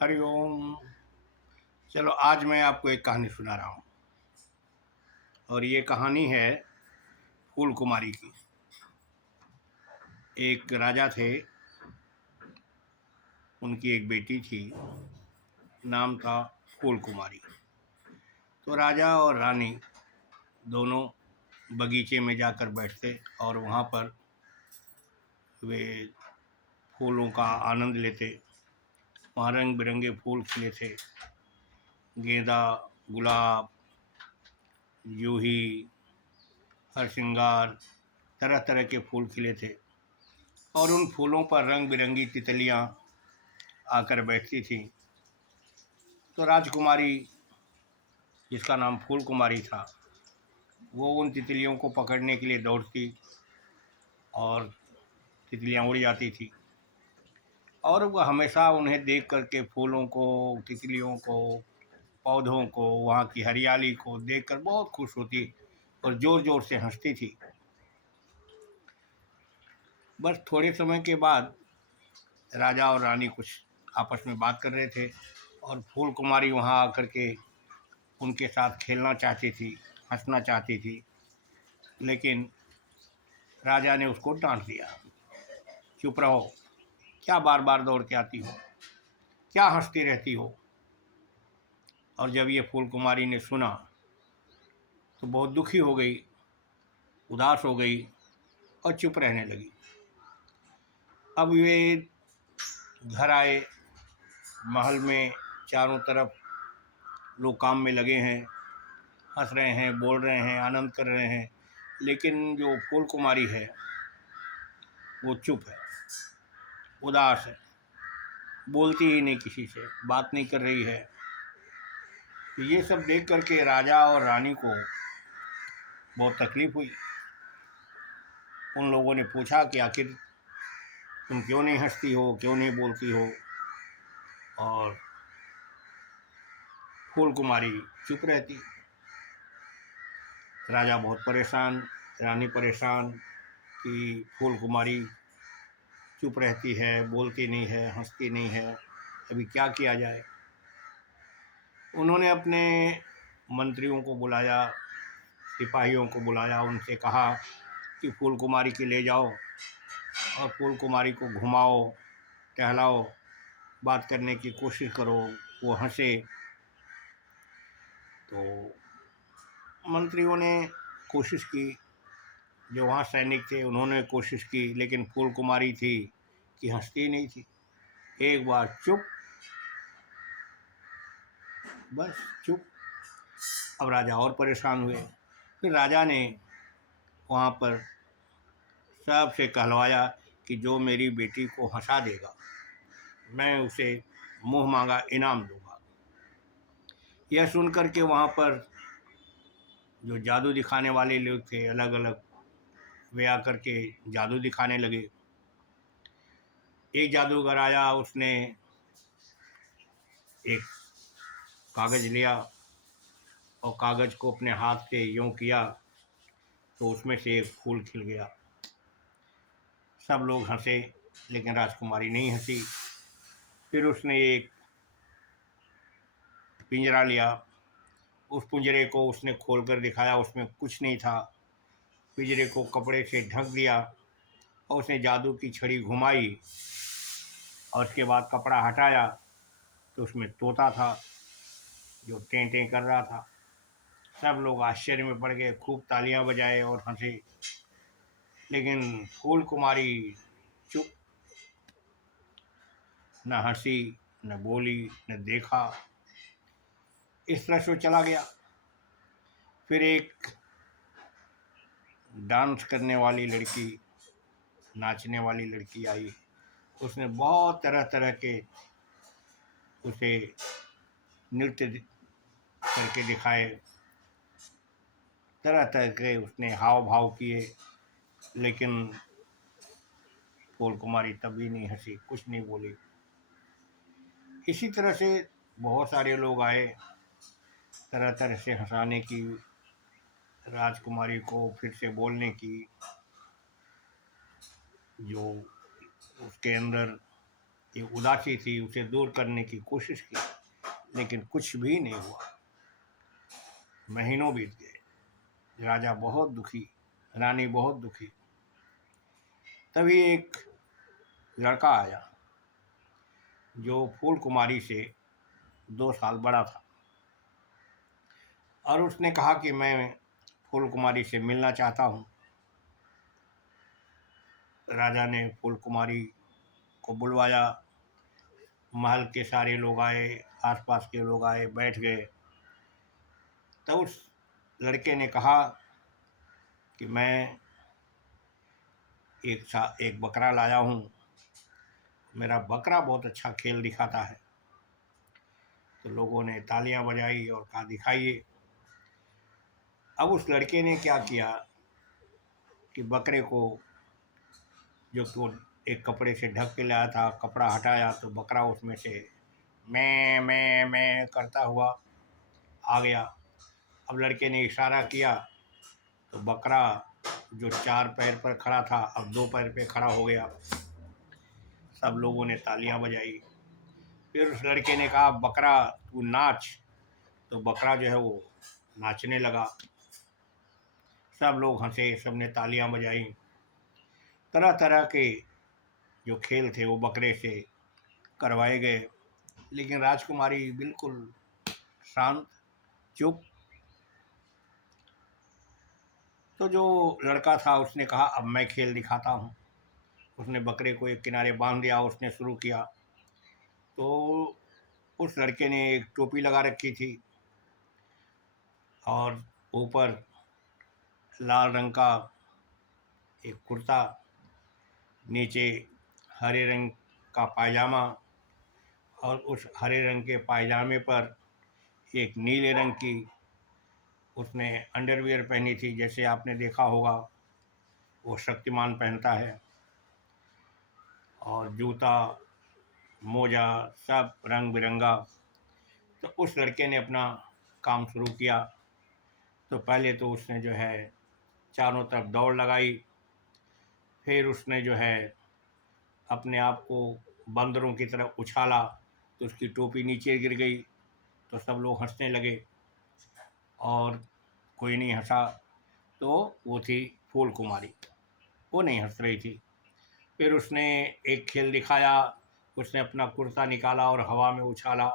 हरिओम। चलो आज मैं आपको एक कहानी सुना रहा हूँ और ये कहानी है फूल कुमारी की। एक राजा थे, उनकी एक बेटी थी, नाम था फूल कुमारी। तो राजा और रानी दोनों बगीचे में जाकर बैठते और वहाँ पर वे फूलों का आनंद लेते। वहाँ रंग बिरंगे फूल खिले थे, गेंदा, गुलाब, जूही, हरसिंगार, तरह तरह के फूल खिले थे और उन फूलों पर रंग बिरंगी तितलियाँ आकर बैठती थीं। तो राजकुमारी, जिसका नाम फूल कुमारी था, वो उन तितलियों को पकड़ने के लिए दौड़ती और तितलियाँ उड़ जाती थी और वह हमेशा उन्हें देख करके, फूलों को, तितलियों को, पौधों को, वहाँ की हरियाली को देखकर बहुत खुश होती और ज़ोर ज़ोर से हंसती थी। बस थोड़े समय के बाद राजा और रानी कुछ आपस में बात कर रहे थे और फूल कुमारी वहाँ आकर के उनके साथ खेलना चाहती थी, हंसना चाहती थी, लेकिन राजा ने उसको डांट दिया, चुप रहो, क्या बार बार दौड़ के आती हो, क्या हंसती रहती हो। और जब ये फूल कुमारी ने सुना तो बहुत दुखी हो गई, उदास हो गई और चुप रहने लगी। अब वे घर आए, महल में चारों तरफ लोग काम में लगे हैं, हंस रहे हैं, बोल रहे हैं, आनंद कर रहे हैं, लेकिन जो फूल कुमारी है वो चुप है, उदास है, बोलती ही नहीं, किसी से बात नहीं कर रही है। तो ये सब देख करके राजा और रानी को बहुत तकलीफ हुई। उन लोगों ने पूछा कि आखिर तुम क्यों नहीं हंसती हो, क्यों नहीं बोलती हो। और फूल कुमारी चुप रहती। राजा बहुत परेशान, रानी परेशान कि फूल कुमारी चुप रहती है, बोलती नहीं है, हंसती नहीं है, अभी क्या किया जाए। उन्होंने अपने मंत्रियों को बुलाया, सिपाहियों को बुलाया, उनसे कहा कि फूल कुमारी के ले जाओ और फूल कुमारी को घुमाओ, टहलाओ, बात करने की कोशिश करो, वो हंसे। तो मंत्रियों ने कोशिश की, जो वहाँ सैनिक थे उन्होंने कोशिश की, लेकिन फूल कुमारी थी कि हंसती नहीं थी। एक बार चुप, बस चुप। अब राजा और परेशान हुए। फिर राजा ने वहाँ पर सबसे कहलवाया कि जो मेरी बेटी को हंसा देगा मैं उसे मुँह मांगा इनाम दूंगा। यह सुन कर के वहाँ पर जो जादू दिखाने वाले लोग थे, अलग अलग, वे आकर के जादू दिखाने लगे। एक जादूगर आया, उसने एक कागज़ लिया और कागज़ को अपने हाथ से यूँ किया तो उसमें से एक फूल खिल गया। सब लोग हंसे, लेकिन राजकुमारी नहीं हंसी। फिर उसने एक पिंजरा लिया, उस पिंजरे को उसने खोल कर दिखाया, उसमें कुछ नहीं था। पिंजरे को कपड़े से ढक दिया और उसने जादू की छड़ी घुमाई और उसके बाद कपड़ा हटाया तो उसमें तोता था जो टें टें कर रहा था। सब लोग आश्चर्य में पड़ गए, खूब तालियां बजाए और हंसे, लेकिन फूल कुमारी चुप, न हंसी, न बोली, न देखा। इस तरह से चला गया। फिर एक डांस करने वाली लड़की, नाचने वाली लड़की आई। उसने बहुत तरह तरह के उसे नृत्य करके दिखाए, तरह तरह के उसने हाव भाव किए, लेकिन फूल कुमारी तभी नहीं हंसी, कुछ नहीं बोली। इसी तरह से बहुत सारे लोग आए, तरह तरह से हंसाने की, राजकुमारी को फिर से बोलने की, जो उसके अंदर ये उदासी थी उसे दूर करने की कोशिश की, लेकिन कुछ भी नहीं हुआ। महीनों बीत गए, राजा बहुत दुखी, रानी बहुत दुखी। तभी एक लड़का आया जो फूल कुमारी से 2 साल बड़ा था, और उसने कहा कि मैं फूल कुमारी से मिलना चाहता हूँ। राजा ने फूल कुमारी को बुलवाया, महल के सारे लोग आए, आसपास के लोग आए, बैठ गए। तब उस लड़के ने कहा कि मैं एक बकरा लाया हूँ, मेरा बकरा बहुत अच्छा खेल दिखाता है। तो लोगों ने तालियां बजाई और कहा दिखाइए। अब उस लड़के ने क्या किया कि बकरे को, जो कि वो एक कपड़े से ढक के लाया था, कपड़ा हटाया तो बकरा उसमें से मैं करता हुआ आ गया। अब लड़के ने इशारा किया तो बकरा जो 4 पैर पर खड़ा था अब 2 पैर पे खड़ा हो गया। सब लोगों ने तालियां बजाई। फिर उस लड़के ने कहा बकरा तू नाच, तो बकरा जो है वो नाचने लगा। सब लोग हंसे, सब ने तालियां बजाई। तरह तरह के जो खेल थे वो बकरे से करवाए गए, लेकिन राजकुमारी बिल्कुल शांत, चुप। तो जो लड़का था उसने कहा अब मैं खेल दिखाता हूँ। उसने बकरे को एक किनारे बांध दिया, उसने शुरू किया। तो उस लड़के ने एक टोपी लगा रखी थी और ऊपर लाल रंग का एक कुर्ता, नीचे हरे रंग का पायजामा, और उस हरे रंग के पायजामे पर एक नीले रंग की उसने अंडरवियर पहनी थी, जैसे आपने देखा होगा वो शक्तिमान पहनता है। और जूता, मोजा, सब रंग बिरंगा। तो उस लड़के ने अपना काम शुरू किया। तो पहले तो उसने जो है चारों तरफ दौड़ लगाई। फिर उसने जो है अपने आप को बंदरों की तरह उछाला, तो उसकी टोपी नीचे गिर गई। तो सब लोग हंसने लगे और कोई नहीं हंसा। तो वो थी फूल कुमारी, वो नहीं हंस रही थी। फिर उसने एक खेल दिखाया। उसने अपना कुर्ता निकाला और हवा में उछाला,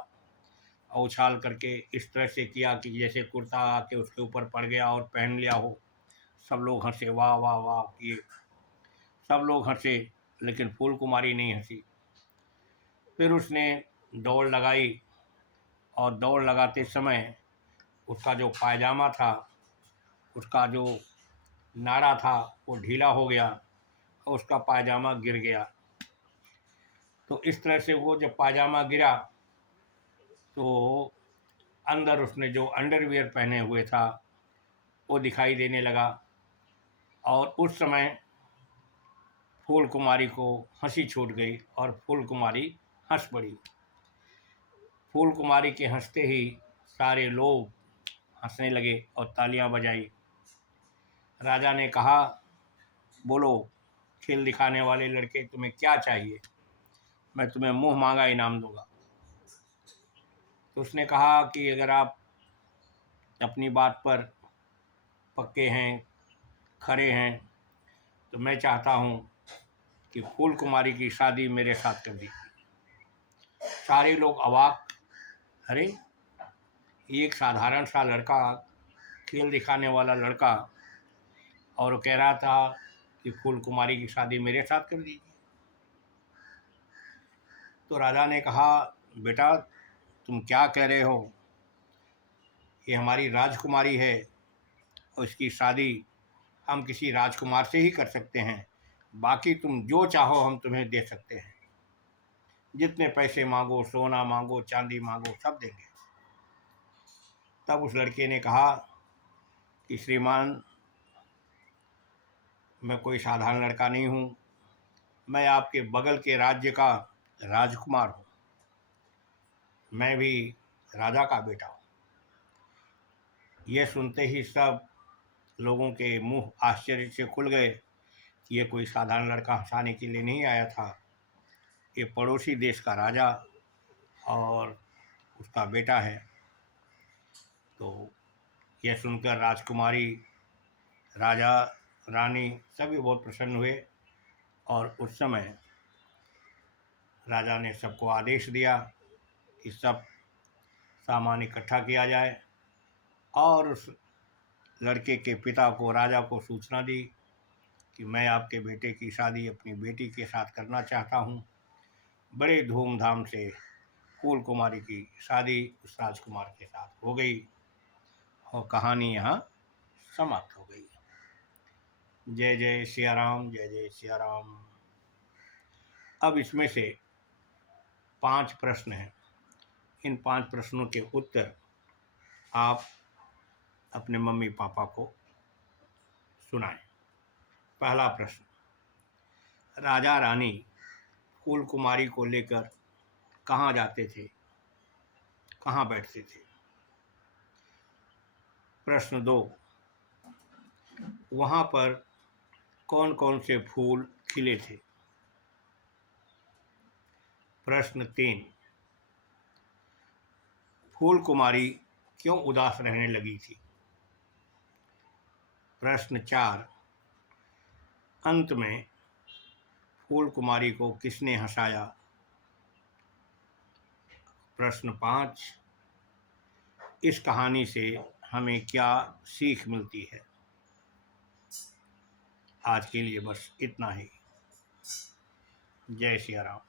और उछाल करके इस तरह से किया कि जैसे कुर्ता आके उसके ऊपर पड़ गया और पहन लिया हो। सब लोग हंसे, वाह वाह वाह किए। सब लोग हंसे, लेकिन फूल कुमारी नहीं हंसी। फिर उसने दौड़ लगाई, और दौड़ लगाते समय उसका जो पायजामा था, उसका जो नाड़ा था वो ढीला हो गया और उसका पायजामा गिर गया। तो इस तरह से वो जब पायजामा गिरा तो अंदर उसने जो अंडरवियर पहने हुए था वो दिखाई देने लगा। और उस समय फूल कुमारी को हंसी छूट गई और फूल कुमारी हंस पड़ी। फूल कुमारी के हंसते ही सारे लोग हंसने लगे और तालियां बजाई। राजा ने कहा बोलो खेल दिखाने वाले लड़के, तुम्हें क्या चाहिए, मैं तुम्हें मुंह मांगा इनाम दूंगा। तो उसने कहा कि अगर आप अपनी बात पर पक्के हैं, खरे हैं, तो मैं चाहता हूँ कि फूल कुमारी की शादी मेरे साथ कर दी। सारे लोग अवाक, अरे ये एक साधारण सा लड़का, खेल दिखाने वाला लड़का, और वो कह रहा था कि फूल कुमारी की शादी मेरे साथ कर दीजिए। तो राजा ने कहा बेटा तुम क्या कह रहे हो, ये हमारी राजकुमारी है और इसकी शादी हम किसी राजकुमार से ही कर सकते हैं। बाकी तुम जो चाहो हम तुम्हें दे सकते हैं, जितने पैसे मांगो, सोना मांगो, चांदी मांगो, सब देंगे। तब उस लड़के ने कहा कि श्रीमान मैं कोई साधारण लड़का नहीं हूँ, मैं आपके बगल के राज्य का राजकुमार हूँ, मैं भी राजा का बेटा हूँ। यह सुनते ही सब लोगों के मुंह आश्चर्य से खुल गए कि ये कोई साधारण लड़का हंसाने के लिए नहीं आया था, ये पड़ोसी देश का राजा और उसका बेटा है। तो यह सुनकर राजकुमारी, राजा, रानी सभी बहुत प्रसन्न हुए और उस समय राजा ने सबको आदेश दिया कि सब सामान इकट्ठा किया जाए और उस लड़के के पिता को, राजा को सूचना दी कि मैं आपके बेटे की शादी अपनी बेटी के साथ करना चाहता हूँ। बड़े धूमधाम से फूल कुमारी की शादी उस राजकुमार के साथ हो गई और कहानी यहाँ समाप्त हो गई। जय जय सिया राम, जय जय सिया राम। अब इसमें से 5 प्रश्न हैं। इन 5 प्रश्नों के उत्तर आप अपने मम्मी पापा को सुनाएं। पहला प्रश्न, राजा रानी फूल कुमारी को लेकर कहाँ जाते थे, कहाँ बैठते थे? प्रश्न 2, वहाँ पर कौन कौन से फूल खिले थे? प्रश्न 3, फूल कुमारी क्यों उदास रहने लगी थी? प्रश्न 4, अंत में फूल कुमारी को किसने हंसाया? प्रश्न 5, इस कहानी से हमें क्या सीख मिलती है? आज के लिए बस इतना ही। जय सिया राम।